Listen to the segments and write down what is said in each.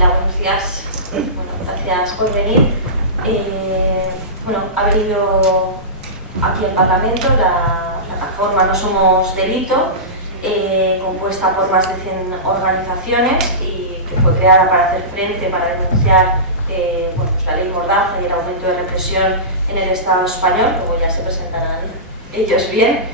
Hola, buenos días. Bueno, gracias por venir. Ha venido aquí al Parlamento la plataforma No Somos Delito, compuesta por más de 100 organizaciones y que fue creada para hacer frente, para denunciar la ley Mordaza y el aumento de represión en el Estado español. Luego ya se presentarán ellos bien.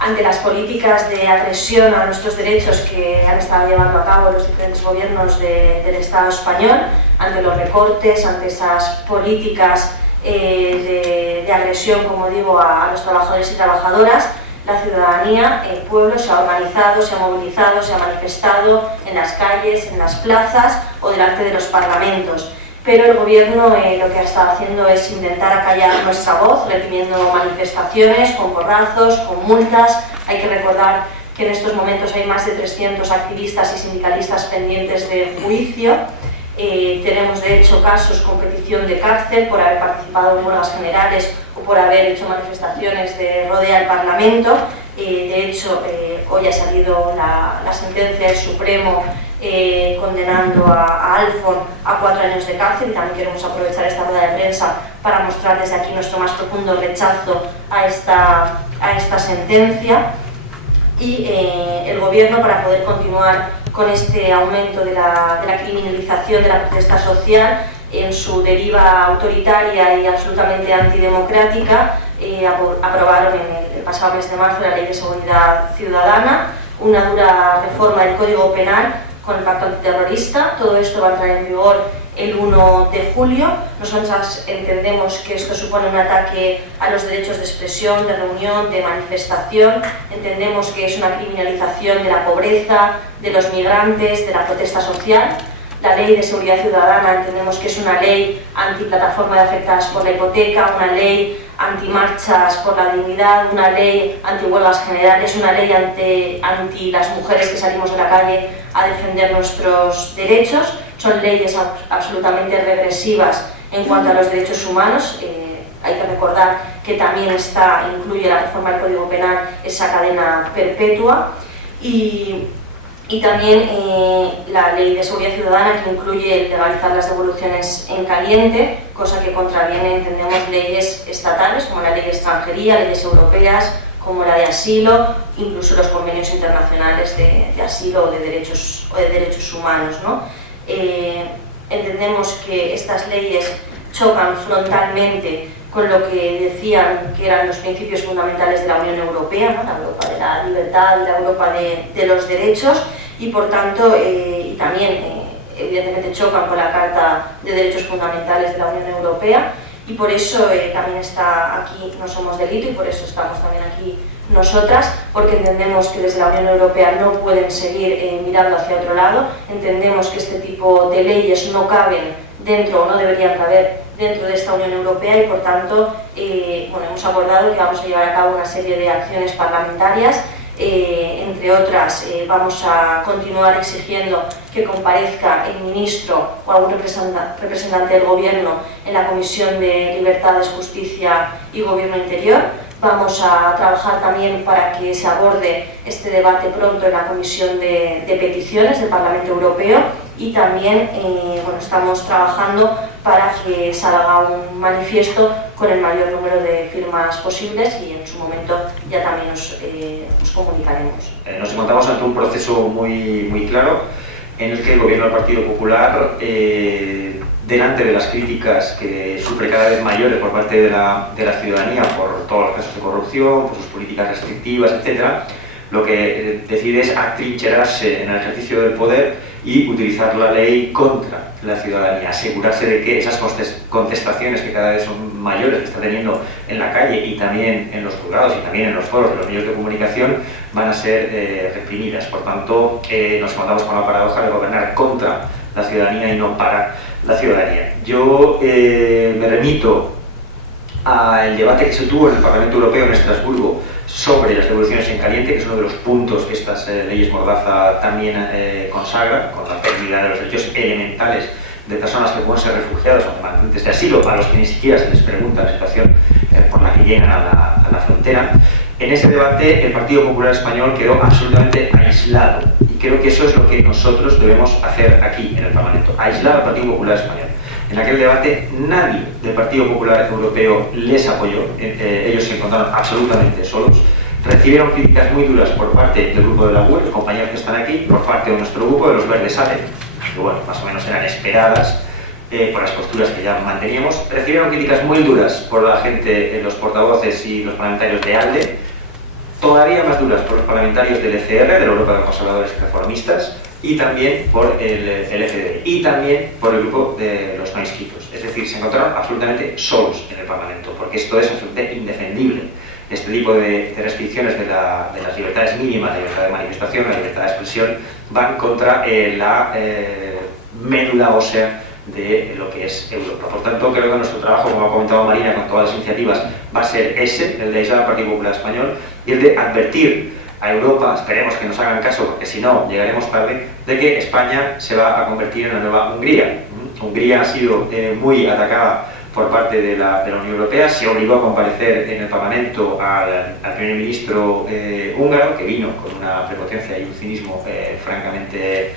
Ante las políticas de agresión a nuestros derechos que han estado llevando a cabo los diferentes gobiernos del Estado español, ante los recortes, ante esas políticas de agresión, como digo, a los trabajadores y trabajadoras, la ciudadanía, el pueblo se ha organizado, se ha movilizado, se ha manifestado en las calles, en las plazas o delante de los parlamentos. Pero el gobierno lo que ha estado haciendo es intentar acallar nuestra voz, reprimiendo manifestaciones con porrazos, con multas. Hay que recordar que en estos momentos hay más de 300 activistas y sindicalistas pendientes de juicio. Tenemos de hecho casos con petición de cárcel por haber participado en huelgas generales o por haber hecho manifestaciones de rodea al Parlamento. De hecho, hoy ha salido la sentencia del Supremo condenando a Alfon a 4 años de cárcel, y también queremos aprovechar esta rueda de prensa para mostrar desde aquí nuestro más profundo rechazo a esta sentencia. Y el gobierno, para poder continuar con este aumento de la criminalización de la protesta social en su deriva autoritaria y absolutamente antidemocrática, aprobaron en el pasado mes de marzo la Ley de Seguridad Ciudadana, una dura reforma del Código Penal con el pacto antiterrorista. Todo esto va a entrar en vigor el 1 de julio. Nosotros entendemos que esto supone un ataque a los derechos de expresión, de reunión, de manifestación. Entendemos que es una criminalización de la pobreza, de los migrantes, de la protesta social. La Ley de Seguridad Ciudadana entendemos que es una ley antiplataforma de afectadas por la hipoteca, una ley antimarchas por la dignidad, una ley antihuelgas generales, una ley anti las mujeres que salimos de la calle a defender nuestros derechos. Son leyes absolutamente regresivas en cuanto a los derechos humanos. Hay que recordar que también incluye la reforma del Código Penal esa cadena perpetua, y también la Ley de Seguridad Ciudadana, que incluye legalizar las devoluciones en caliente, cosa que contraviene, entendemos, leyes estatales como la Ley de Extranjería, leyes europeas como la de asilo, incluso los convenios internacionales de asilo o de derechos humanos, ¿no? Entendemos que estas leyes chocan frontalmente con lo que decían que eran los principios fundamentales de la Unión Europea, ¿no? La Europa de la libertad y la Europa de los derechos, y por tanto y también evidentemente chocan con la Carta de Derechos Fundamentales de la Unión Europea, y por eso también está aquí No Somos Delito, y por eso estamos también aquí nosotras, porque entendemos que desde la Unión Europea no pueden seguir mirando hacia otro lado. Entendemos que este tipo de leyes no caben dentro, o no deberían caber dentro de esta Unión Europea, y por tanto hemos acordado que vamos a llevar a cabo una serie de acciones parlamentarias. Entre otras, vamos a continuar exigiendo que comparezca el ministro o algún representante del Gobierno en la Comisión de Libertades, Justicia y Gobierno Interior. Vamos a trabajar también para que se aborde este debate pronto en la Comisión de Peticiones del Parlamento Europeo, y también estamos trabajando para que salga un manifiesto con el mayor número de firmas posibles, y en su momento ya también os comunicaremos. Nos encontramos ante un proceso muy claro en el que el Gobierno del Partido Popular, delante de las críticas que sufre cada vez mayores por parte de la ciudadanía por todos los casos de corrupción, por sus políticas restrictivas, etc., lo que decide es atrincherarse en el ejercicio del poder y utilizar la ley contra la ciudadanía, asegurarse de que esas contestaciones que cada vez son mayores que está teniendo en la calle y también en los juzgados y también en los foros de los medios de comunicación van a ser reprimidas. Por tanto, nos encontramos con la paradoja de gobernar contra la ciudadanía y no para la ciudadanía. Yo me remito al debate que se tuvo en el Parlamento Europeo en Estrasburgo sobre las devoluciones en caliente, que es uno de los puntos que estas leyes Mordaza también consagran, con la pérdida de los derechos elementales de personas que pueden ser refugiados o demandantes de asilo, a los que ni siquiera se les pregunta la situación por la que llegan a la frontera. En ese debate el Partido Popular Español quedó absolutamente aislado, y creo que eso es lo que nosotros debemos hacer aquí en el Parlamento, aislar al Partido Popular Español. En aquel debate nadie del Partido Popular Europeo les apoyó, ellos se encontraron absolutamente solos. Recibieron críticas muy duras por parte del grupo de la UE, los compañeros que están aquí, por parte de nuestro grupo, de los Verdes ALE, que bueno, más o menos eran esperadas por las posturas que ya manteníamos. Recibieron críticas muy duras por la gente, los portavoces y los parlamentarios de ALDE, todavía más duras por los parlamentarios del ECR, de la Europa de los Conservadores y Reformistas, y también por el FDI, y también por el grupo de los no inscritos. Es decir, se encontraron absolutamente solos en el Parlamento, porque esto es absolutamente indefendible. Este tipo de restricciones de las libertades mínimas, la libertad de manifestación, la libertad de expresión, van contra la médula ósea de lo que es Europa. Por tanto, creo que nuestro trabajo, como ha comentado Marina, con todas las iniciativas, va a ser ese, el de aislar al Partido Popular Español, y el de advertir a Europa, esperemos que nos hagan caso, porque si no, llegaremos tarde, de que España se va a convertir en la nueva Hungría. Hungría ha sido muy atacada por parte de la Unión Europea, se obligó a comparecer en el Parlamento al primer ministro húngaro, que vino con una prepotencia y un cinismo francamente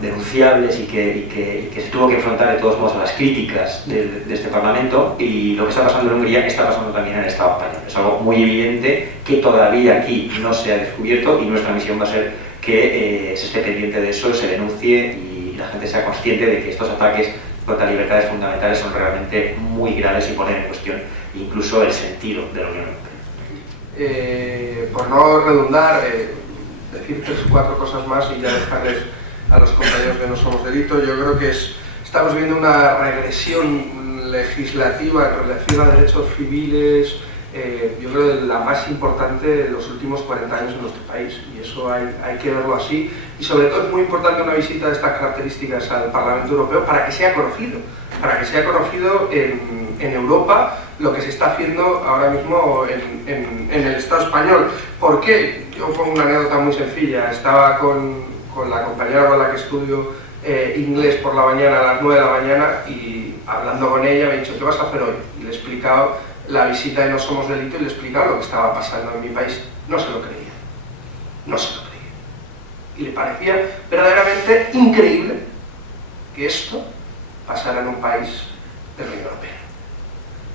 denunciables y que se tuvo que enfrentar de todos modos a las críticas de este Parlamento, y lo que está pasando en Hungría está pasando también en el Estado español. Es algo muy evidente que todavía aquí no se ha descubierto, y nuestra misión va a ser que se esté pendiente de eso, se denuncie y la gente sea consciente de que estos ataques contra libertades fundamentales son realmente muy graves y ponen en cuestión incluso el sentido de la Unión Europea. Por no redundar, decir 3 o 4 cosas más y ya dejarles a los compañeros que no somos delito. Yo creo que estamos viendo una regresión legislativa en relación a derechos civiles, yo creo la más importante de los últimos 40 años en nuestro país, y eso hay que verlo así. Y sobre todo es muy importante una visita de estas características al Parlamento Europeo para que sea conocido en Europa lo que se está haciendo ahora mismo en el Estado español. ¿Por qué? Yo pongo una anécdota muy sencilla. Estaba con la compañera con la que estudio inglés por la mañana, a las 9 de la mañana, y hablando con ella me ha dicho: ¿qué vas a hacer hoy? Y le he explicado la visita de No Somos Delito y le he explicado lo que estaba pasando en mi país. No se lo creía, y le parecía verdaderamente increíble que esto pasara en un país de la Unión Europea.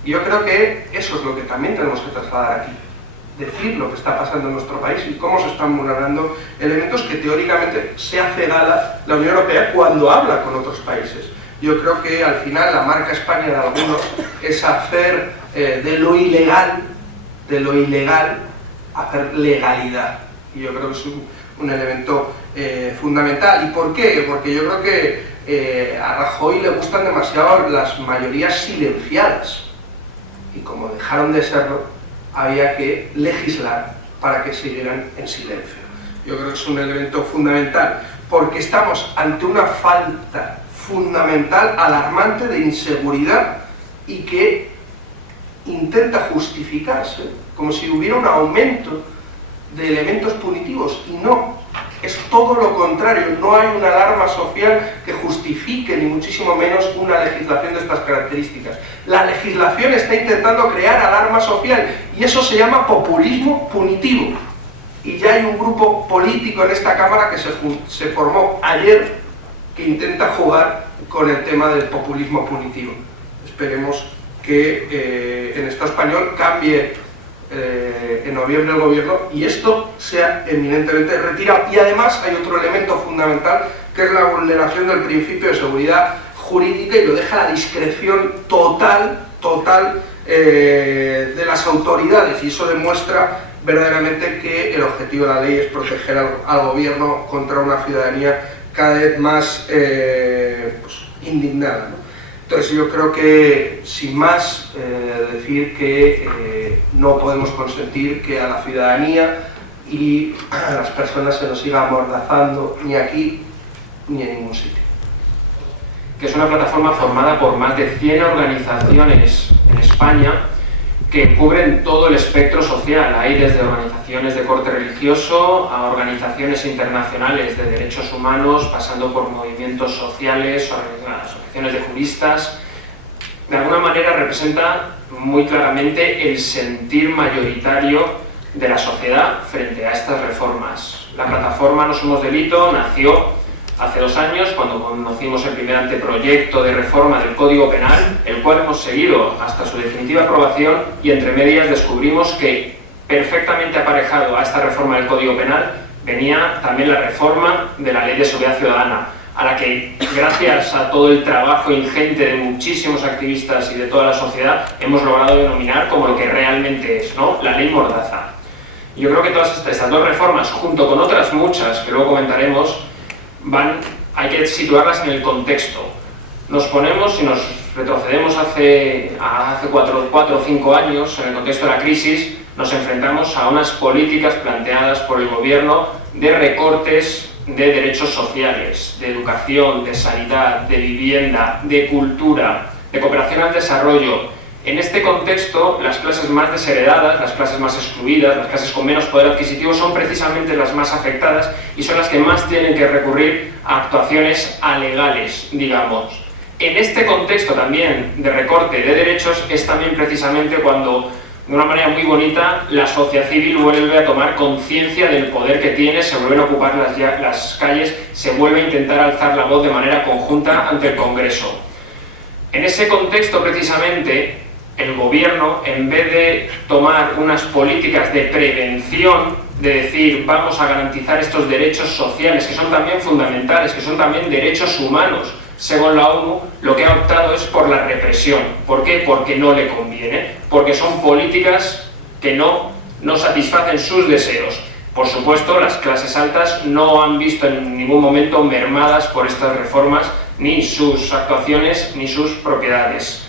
Y yo creo que eso es lo que también tenemos que trasladar aquí, decir lo que está pasando en nuestro país y cómo se están vulnerando elementos que teóricamente se hace gala la Unión Europea cuando habla con otros países. Yo creo que al final la marca España de algunos es hacer de lo ilegal, hacer legalidad. Y yo creo que es un elemento fundamental. ¿Y por qué? Porque yo creo que a Rajoy le gustan demasiado las mayorías silenciadas. Y como dejaron de serlo, había que legislar para que siguieran en silencio. Yo creo que es un elemento fundamental, porque estamos ante una falta fundamental, alarmante, de inseguridad, y que intenta justificarse como si hubiera un aumento de elementos punitivos, y no, es todo lo contrario. No hay una alarma social que justifique, ni muchísimo menos, una legislación de estas características. La legislación está intentando crear alarma social, y eso se llama populismo punitivo. Y ya hay un grupo político en esta Cámara que se formó ayer, que intenta jugar con el tema del populismo punitivo. Esperemos que en Estado español cambie en noviembre el gobierno y esto sea eminentemente retirado. Y además hay otro elemento fundamental, que es la vulneración del principio de seguridad jurídica, y lo deja a la discreción total de las autoridades, y eso demuestra verdaderamente que el objetivo de la ley es proteger al gobierno contra una ciudadanía cada vez más indignada, ¿no? Entonces yo creo que, sin más, decir que no podemos consentir que a la ciudadanía y a las personas se nos siga amordazando, ni aquí ni en ningún sitio. Que es una plataforma formada por más de 100 organizaciones en España que cubren todo el espectro social. Hay desde organizaciones de corte religioso a organizaciones internacionales de derechos humanos, pasando por movimientos sociales, asociaciones de juristas. De alguna manera representa muy claramente el sentir mayoritario de la sociedad frente a estas reformas La plataforma No Somos Delito nació hace 2 años, cuando conocimos el primer anteproyecto de reforma del Código Penal, el cual hemos seguido hasta su definitiva aprobación, y entre medias descubrimos que perfectamente aparejado a esta reforma del Código Penal venía también la reforma de la Ley de Seguridad Ciudadana, a la que, gracias a todo el trabajo ingente de muchísimos activistas y de toda la sociedad, hemos logrado denominar como lo que realmente es, ¿no? La Ley Mordaza. Yo creo que todas estas 2 reformas, junto con otras muchas que luego comentaremos, hay que situarlas en el contexto. Nos ponemos y nos retrocedemos hace 4 o 5 años, en el contexto de la crisis, nos enfrentamos a unas políticas planteadas por el gobierno de recortes de derechos sociales, de educación, de sanidad, de vivienda, de cultura, de cooperación al desarrollo. En este contexto, las clases más desheredadas, las clases más excluidas, las clases con menos poder adquisitivo son precisamente las más afectadas y son las que más tienen que recurrir a actuaciones alegales, digamos. En este contexto también de recorte de derechos es también precisamente cuando, de una manera muy bonita, la sociedad civil vuelve a tomar conciencia del poder que tiene, se vuelven a ocupar las calles, se vuelve a intentar alzar la voz de manera conjunta ante el Congreso. En ese contexto, precisamente, el gobierno, en vez de tomar unas políticas de prevención, de decir vamos a garantizar estos derechos sociales, que son también fundamentales, que son también derechos humanos, según la ONU, lo que ha optado es por la represión. ¿Por qué? Porque no le conviene, porque son políticas que no satisfacen sus deseos. Por supuesto, las clases altas no han visto en ningún momento mermadas por estas reformas, ni sus actuaciones, ni sus propiedades.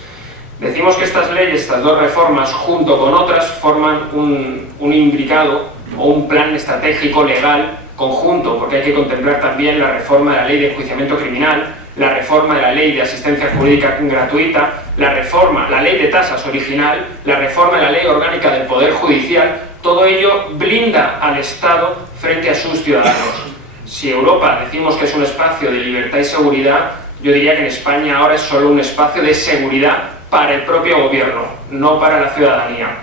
Decimos que estas leyes, estas 2 reformas, junto con otras, forman un imbricado o un plan estratégico legal conjunto, porque hay que contemplar también la reforma de la Ley de Enjuiciamiento Criminal, la reforma de la Ley de Asistencia Jurídica Gratuita, la Ley de Tasas original, la reforma de la Ley Orgánica del Poder Judicial. Todo ello blinda al Estado frente a sus ciudadanos. Si Europa decimos que es un espacio de libertad y seguridad, yo diría que en España ahora es solo un espacio de seguridad para el propio gobierno, no para la ciudadanía.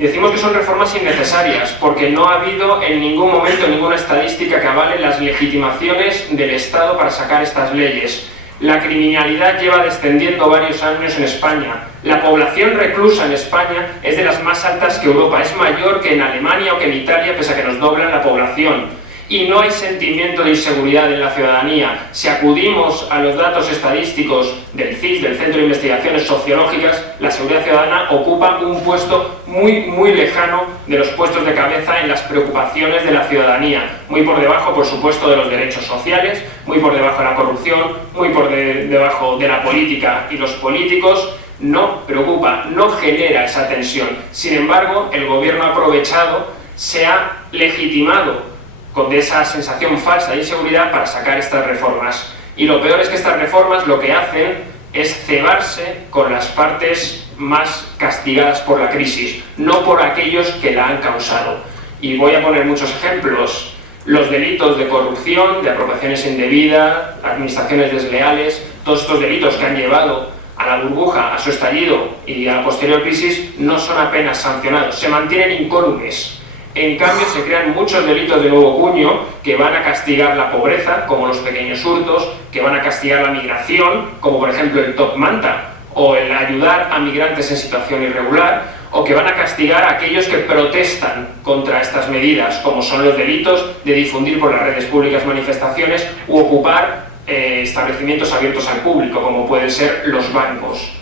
Y decimos que son reformas innecesarias, porque no ha habido en ningún momento ninguna estadística que avale las legitimaciones del Estado para sacar estas leyes. La criminalidad lleva descendiendo varios años en España. La población reclusa en España es de las más altas que Europa, es mayor que en Alemania o que en Italia, pese a que nos doblan la población. Y no hay sentimiento de inseguridad en la ciudadanía. Si acudimos a los datos estadísticos del CIS, del Centro de Investigaciones Sociológicas, la seguridad ciudadana ocupa un puesto muy lejano de los puestos de cabeza en las preocupaciones de la ciudadanía. Muy por debajo, por supuesto, de los derechos sociales, muy por debajo de la corrupción, muy por debajo de la política y los políticos. No preocupa, no genera esa tensión. Sin embargo, el gobierno ha aprovechado, se ha legitimado con esa sensación falsa de inseguridad para sacar estas reformas. Y lo peor es que estas reformas lo que hacen es cebarse con las partes más castigadas por la crisis, no por aquellos que la han causado. Y voy a poner muchos ejemplos. Los delitos de corrupción, de apropiaciones indebidas, administraciones desleales, todos estos delitos que han llevado a la burbuja, a su estallido y a la posterior crisis, no son apenas sancionados, se mantienen incólumes. En cambio, se crean muchos delitos de nuevo cuño que van a castigar la pobreza, como los pequeños hurtos, que van a castigar la migración, como por ejemplo el top manta, o el ayudar a migrantes en situación irregular, o que van a castigar a aquellos que protestan contra estas medidas, como son los delitos de difundir por las redes públicas manifestaciones u ocupar establecimientos abiertos al público, como pueden ser los bancos.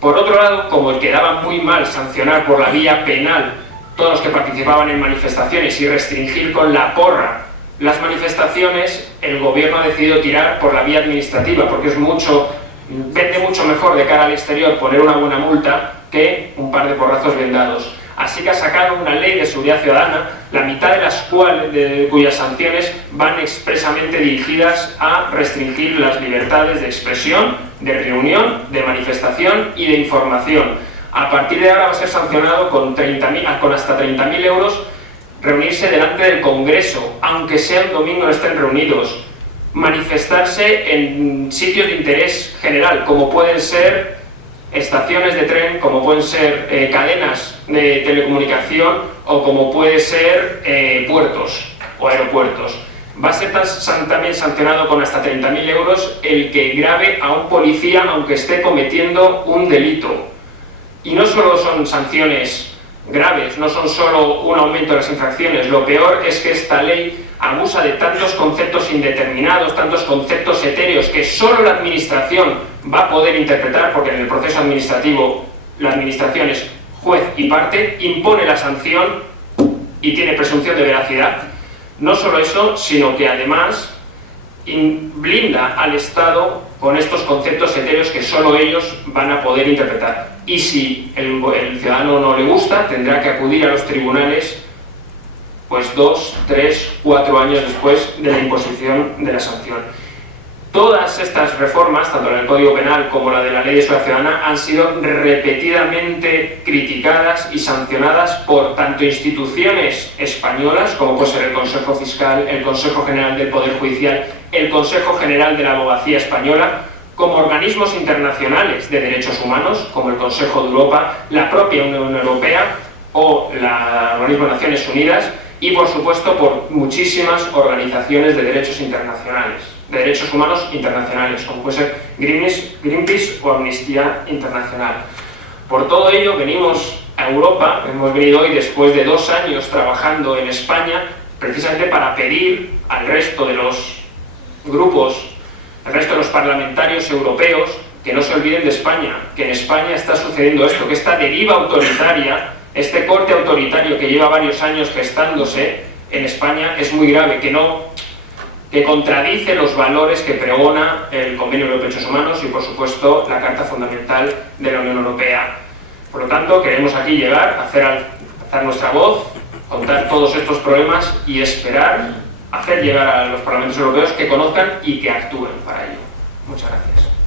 Por otro lado, como quedaba muy mal sancionar por la vía penal todos los que participaban en manifestaciones y restringir con la porra las manifestaciones, el gobierno ha decidido tirar por la vía administrativa, porque vende mucho mejor de cara al exterior poner una buena multa que un par de porrazos bien dados. Así que ha sacado una ley de seguridad ciudadana, la mitad de cuyas sanciones van expresamente dirigidas a restringir las libertades de expresión, de reunión, de manifestación y de información. A partir de ahora va a ser sancionado con hasta 30.000 euros reunirse delante del Congreso, aunque sea un domingo no estén reunidos, manifestarse en sitios de interés general, como pueden ser estaciones de tren, como pueden ser cadenas de telecomunicación o como pueden ser puertos. o aeropuertos. Va a ser también sancionado con hasta 30.000 euros el que grabe a un policía aunque esté cometiendo un delito. Y no solo son sanciones graves, no son solo un aumento de las infracciones, lo peor es que esta ley abusa de tantos conceptos indeterminados, tantos conceptos etéreos que solo la administración va a poder interpretar, porque en el proceso administrativo la administración es juez y parte, impone la sanción y tiene presunción de veracidad. No solo eso, sino que además blinda al Estado con estos conceptos etéreos que solo ellos van a poder interpretar. Y si el ciudadano no le gusta, tendrá que acudir a los tribunales pues 2, 3, 4 años después de la imposición de la sanción. Todas estas reformas, tanto la del Código Penal como la de la Ley de Seguridad Ciudadana, han sido repetidamente criticadas y sancionadas por tanto instituciones españolas, como puede ser el Consejo Fiscal, el Consejo General del Poder Judicial, el Consejo General de la Abogacía Española, como organismos internacionales de derechos humanos, como el Consejo de Europa, la propia Unión Europea o el organismo de Naciones Unidas, y por supuesto por muchísimas organizaciones de derechos internacionales, de derechos humanos internacionales, como puede ser Greenpeace o Amnistía Internacional. Por todo ello venimos a Europa, hemos venido hoy después de 2 años trabajando en España, precisamente para pedir al resto de los grupos, al resto de los parlamentarios europeos, que no se olviden de España, que en España está sucediendo esto, que esta deriva autoritaria, este corte autoritario que lleva varios años gestándose en España es muy grave, que contradice los valores que pregona el Convenio Europeo de Derechos Humanos y, por supuesto, la Carta Fundamental de la Unión Europea. Por lo tanto, queremos aquí llegar, hacer nuestra voz, contar todos estos problemas y esperar hacer llegar a los parlamentos europeos que conozcan y que actúen para ello. Muchas gracias.